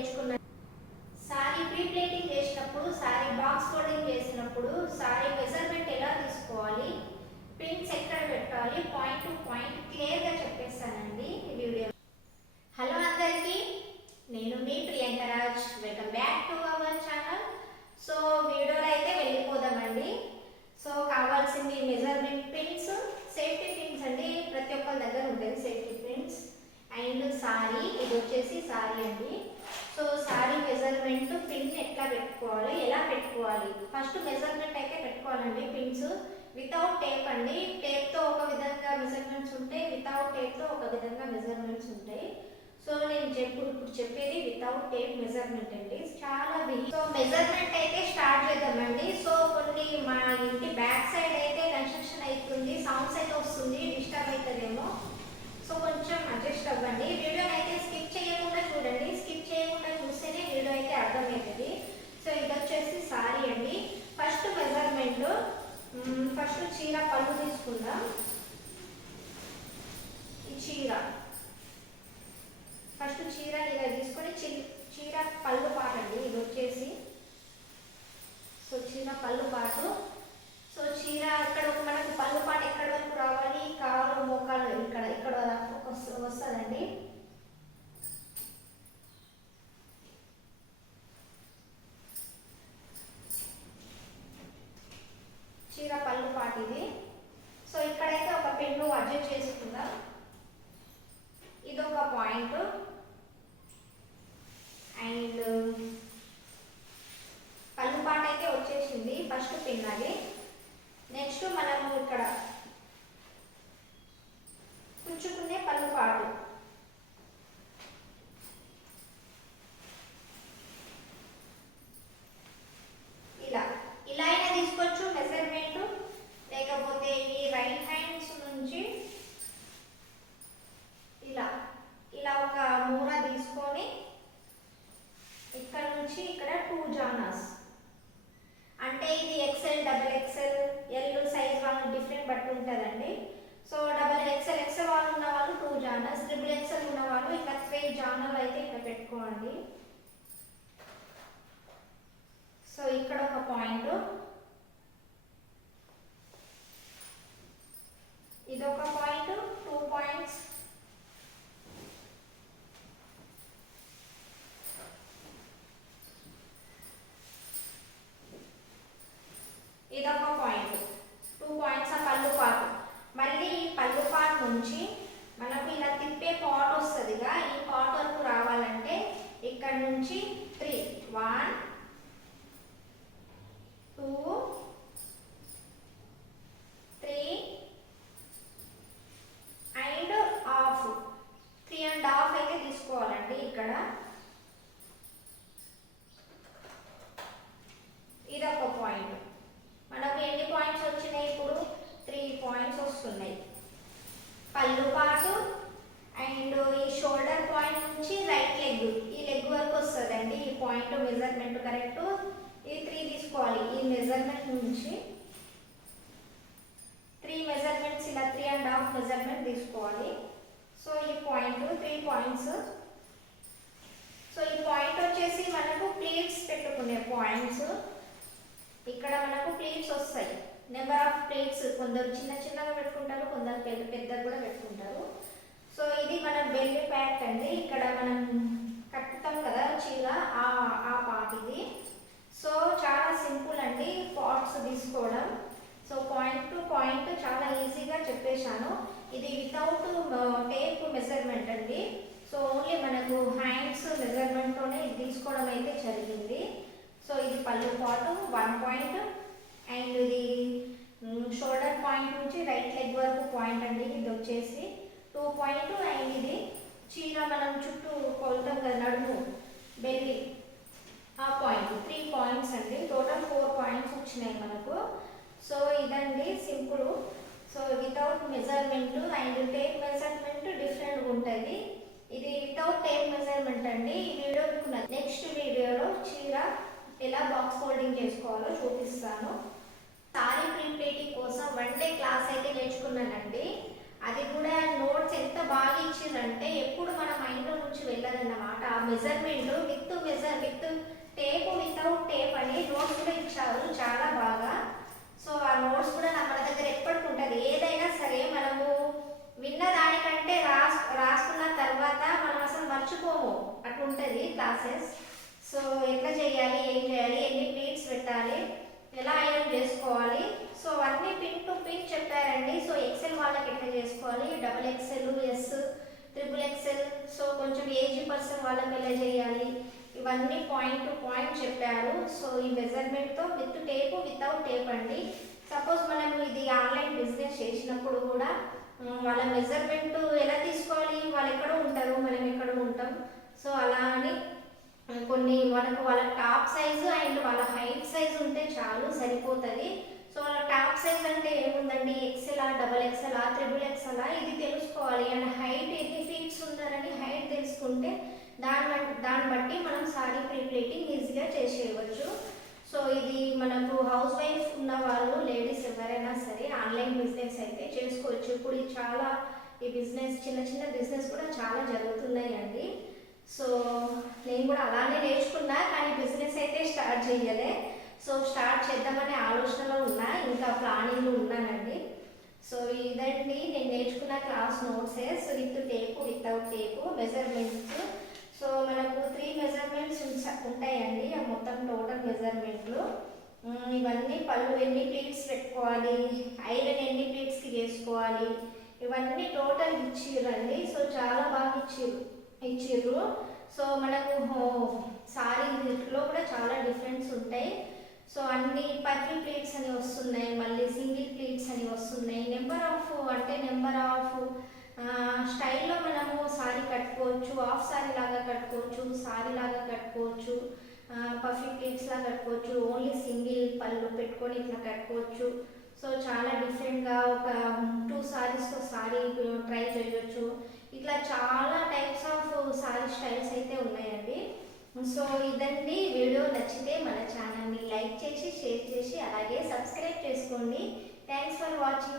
నేర్చుకున్నాను. Sorry pre plating చేసినప్పుడు, sorry box folding చేసినప్పుడు సారీ మెజర్మెంట్ ఎలా తీసుకోవాలి, పిన్స్ ఎక్కడ పెట్టాలి, పాయింట్ టు పాయింట్ క్లియర్గా చెప్పేస్తానండి ఈ వీడియో. హలో అందరికీ, నేను మీ Priyanka Raj. Welcome back to our channel. So వీడియోలో అయితే వెళ్ళిపోదామండి. సో కావాల్సింది మెజర్మెంట్ పిన్స్, సేఫ్టీ పిన్స్ అండి. ప్రతి ఒక్కరి దగ్గర ఉంటుంది సేఫ్టీ పిన్స్. అండ్ సారీ, ఇది వచ్చేసి సారీ అండి. సో సారీ మెజర్మెంట్ పిన్ ఎట్లా పెట్టుకోవాలి, ఎలా పెట్టుకోవాలి, ఫస్ట్ మెజర్మెంట్ అయితే పెట్టుకోవాలండి. పిన్స్ వితౌట్ టేప్ అండి. టేప్తో ఒక విధంగా మెజర్మెంట్స్ ఉంటాయి, వితౌట్ టేప్తో ఒక విధంగా మెజర్మెంట్స్ ఉంటాయి. సో నేను ఇప్పుడు చెప్పేది వితౌట్ టేప్ మెజర్మెంట్ అండి. చాలా సో మెజర్మెంట్ అయితే స్టార్ట్ చేద్దామండి. సో కొన్ని మా ఇంటి బ్యాక్ సైడ్ అయితే కన్స్ట్రక్షన్ అవుతుంది, సౌండ్స్ అయితే వస్తుంది, డిస్టర్బ్ అవుతుందేమో. సో కొంచెం అడ్జస్ట్ అవ్వండి. వీడియోని అయితే స్కిప్ చేయకుండా చూడండి. స్కిప్ చేయకుండా చూస్తేనే వీడియో అయితే అర్థమవుతుంది. సో ఇది వచ్చేసి సారీ అండి. ఫస్ట్ మెజర్మెంట్, ఫస్ట్ చీర పళ్ళు తీసుకుందాం. ఈ చీర ఫస్ట్ చీర ఇలా తీసుకొని చీర పళ్ళు పాటండి. ఇది వచ్చేసి సో చీర పళ్ళు పాటు. సో చీర ఇక్కడ మనకు పళ్ళు పాట ఎక్కడ వరకు రావాలి, కాళ్ళు మోకాలు ఇక్కడ ఇక్కడ వస్తుందండి. చీర పళ్ళు పాట ఇది. సో ఇక్కడైతే ఒక పెన్ను అడ్జస్ట్ చేసుకుందాం. ఇదొక పాయింట్. అండ్ పళ్ళు పాట అయితే వచ్చేసింది, ఫస్ట్ పిన్ అది. నెక్స్ట్ మనము ఇక్కడ కుచ్చుకునే పళ్ళు పాటు. ఇలా ఇలా అయినా తీసుకోవచ్చు మెజర్మెంట్, లేకపోతే ఈ రైట్ హ్యాండ్స్ నుంచి ఇలా ఇలా ఒక మూర తీసుకొని ఇక్కడ నుంచి ఇక్కడ 2 జానాస్. అంటే ఇది XL, double XL, L size వాళ్ళు డిఫరెంట్ బట్టి ఉంటుందండి. సో డబుల్ ఎక్సెల్, ఎక్సెల్ వాళ్ళు ఉన్న వాళ్ళు 2 జానర్స్, ట్రిపుల్ ఎక్సెల్ ఉన్న వాళ్ళు ఇక్కడ 3 జానర్లు అయితే ఇక్కడ పెట్టుకోండి. సో ఇక్కడ ఒక పాయింట్, ఇదొక పాయింట్, 2 పాయింట్స్. ఇదొక పాయింట్, 2 పాయింట్స్. ఆ పళ్ళు పాటు. మళ్ళీ ఈ పళ్ళు పాటు నుంచి మనకు ఇలా తిప్పే పాట్ వస్తుందిగా, ఈ పాట్ వరకు రావాలంటే ఇక్కడ నుంచి 3, 1, 2, 3 అండ్ హాఫ్. 3.5 అయితే తీసుకోవాలండి ఇక్కడ. ఇదొక పాయింట్. మనకు ఎన్ని పాయింట్స్ వచ్చినాయి ఇప్పుడు? 3 పాయింట్స్ వస్తున్నాయి. పళ్ళు పాటు అండ్ ఈ షోల్డర్ పాయింట్ నుంచి రైట్ లెగ్, ఈ లెగ్ వరకు వస్తుందండి ఈ పాయింట్ మెజర్మెంట్. కరెక్ట్. ఈ 3 తీసుకోవాలి. ఈ మెజర్మెంట్ నుంచి 3 మెజర్మెంట్స్, ఇలా 3.5 మెజర్మెంట్ తీసుకోవాలి. సో ఈ పాయింట్ 3 పాయింట్స్. సో ఈ పాయింట్ వచ్చేసి మనకు ప్లేట్స్ పెట్టుకునే పాయింట్స్. ఇక్కడ మనకు ప్లేట్స్ వస్తాయి, నెంబర్ ఆఫ్ ప్లేట్స్. కొందరు చిన్న చిన్నగా పెట్టుకుంటారు, కొందరు పెద్ద పెద్దగా కూడా పెట్టుకుంటారు. సో ఇది మన బెల్లి ప్యాక్ అండి. ఇక్కడ మనం కట్టుతాం కదా చీర, ఆ పార్ట్ ఇది. సో చాలా సింపుల్ అండి పార్ట్స్ తీసుకోవడం. సో పాయింట్ టు పాయింట్ చాలా ఈజీగా చెప్పేశాను. ఇది వితౌట్ టేప్ మెజర్మెంట్ అండి. సో ఓన్లీ మనకు హ్యాండ్స్ మెజర్మెంట్తోనే ఇది తీసుకోవడం అయితే జరిగింది. సో ఇది పళ్ళు పాటు 1 పాయింట్, అండ్ ఇది షోల్డర్ పాయింట్ నుంచి రైట్ లెగ్ వరకు పాయింట్ అండి. ఇది వచ్చేసి 2 పాయింట్. అండ్ ఇది చీర మనం చుట్టూ కొలుతాం కదా, నడుము బెల్లి, ఆ పాయింట్ 3 పాయింట్స్ అండి. టోటల్ 4 పాయింట్స్ వచ్చినాయి మనకు. సో ఇదండి simple. So without measurement and tape measurement డిఫరెంట్గా ఉంటుంది. ఇది వితౌట్ టేప్ మెజర్మెంట్ అండి. ఈ వీడియో నెక్స్ట్ వీడియోలో చీర ఎలా బాక్స్ ఫోల్డింగ్ చేసుకోవాలో చూపిస్తాను. సారీ ప్రీ ప్లేటింగ్ కోసం 1 డే క్లాస్ అయితే నేర్చుకున్నానండి. అది కూడా నోట్స్ ఎంత బాగా ఇచ్చిందంటే ఎప్పుడు మన మైండ్లో నుంచి వెళ్ళదు. చేయగలన్నమాట. ఆ measurement with tape without tape అని నోట్స్ కూడా ఇచ్చారు చాలా బాగా. సో ఆ నోట్స్ కూడా మన దగ్గర ఎప్పటికి ఉంటుంది. ఏదైనా సరే మనము విన్న దానికంటే రాసుకున్న తర్వాత మనం అసలు మర్చిపోము, అట్లుంటుంది క్లాసెస్. సో ఎట్లా చేయాలి, ఏం చేయాలి, ఎన్ని ప్లేట్స్ పెట్టాలి, ఎలా ఐరన్ చేసుకోవాలి, సో అన్నీ పిన్ టు పిన్ చెప్పారండి. సో ఎక్సెల్ వాళ్ళకి ఎట్లా చేసుకోవాలి, double XL, yes, triple XL, so కొంచెం ఏజ్ పర్సన్ వాళ్ళకి ఎలా చేయాలి, ఇవన్నీ పాయింట్ టు పాయింట్ చెప్పారు. సో ఈ మెజర్మెంట్తో విత్ టేప్ వితౌట్ టేప్ అండి. సపోజ్ మనం ఇది ఆన్లైన్ బిజినెస్ చేసినప్పుడు కూడా వాళ్ళ మెజర్మెంట్ ఎలా తీసుకోవాలి, వాళ్ళు ఎక్కడో ఉంటారు, మనం ఎక్కడో ఉంటాం. సో అలా అని కొన్ని మనకు వాళ్ళ టాప్ సైజు అండ్ వాళ్ళ హైట్ సైజు ఉంటే చాలు, సరిపోతుంది. సో వాళ్ళ టాప్ సైజ్ అంటే ఏముందండి, ఎక్సెలా, డబల్ ఎక్సెలా, ట్రిపుల్ ఎక్సెలా, ఇది తెలుసుకోవాలి. అండ్ హైట్ ఎన్ని ఫీట్స్ ఉన్నారని హైట్ తెలుసుకుంటే దాన్ని బట్టి మనం సారీ ప్రీ ప్లేటింగ్ ఈజీగా చేసేయవచ్చు. సో ఇది మనకు హౌస్ వైఫ్ ఉన్న వాళ్ళు, లేడీస్ ఎవరైనా సరే ఆన్లైన్ బిజినెస్ అయితే చేసుకోవచ్చు. ఇప్పుడు ఈ బిజినెస్ చిన్న చిన్న బిజినెస్ కూడా చాలా జరుగుతున్నాయి అండి. సో నేను కూడా అలానే నేర్చుకున్నా, కానీ బిజినెస్ అయితే స్టార్ట్ చేయలే. సో స్టార్ట్ చేద్దామనే ఆలోచనలో ఉన్నా, ఇంకా ప్లానింగ్లో ఉన్నానండి. సో ఇదండి నేను నేర్చుకున్న class నోట్సెస్ with tape without tape measurements. So మనకు 3 మెజర్మెంట్స్ ఉంటాయండి, మొత్తం టోటల్ మెజర్మెంట్లు. ఇవన్నీ పళ్ళు ఎన్ని ప్లేట్స్ పెట్టుకోవాలి, ఐరన్ ఎన్ని ప్లేట్స్కి చేసుకోవాలి, ఇవన్నీ టోటల్ ఇచ్చిర్రండి. సో చాలా బాగా ఇచ్చిర్రు. సో మనకు సారీలో కూడా చాలా డిఫరెన్స్ ఉంటాయి. సో అన్ని పర్ఫెక్ట్ ప్లేట్స్ అని వస్తున్నాయి, మళ్ళీ సింగిల్ ప్లేట్స్ అని వస్తున్నాయి. నెంబర్ ఆఫ్ స్టైల్లో మనము సారీ కట్టుకోవచ్చు, హాఫ్ సారీ లాగా కట్టుకోవచ్చు, సారీ లాగా కట్టుకోవచ్చు, పర్ఫెక్ట్ ప్లేట్స్ లాగా కట్టుకోవచ్చు, ఓన్లీ సింగిల్ పళ్ళు పెట్టుకొని ఇట్లా కట్టుకోవచ్చు. సో చాలా డిఫరెంట్గా ఒక 2 సారీస్తో సారీ ట్రై చేయవచ్చు. ఇట్లా చాలా టైప్స్ ఆఫ్ సారీ స్టైల్స్ అయితే ఉన్నాయండి. సో ఇదండి, వీడియో నచ్చితే మన ఛానల్ని లైక్ చేసి, షేర్ చేసి, అలాగే సబ్స్క్రైబ్ చేసుకోండి. Thanks for watching.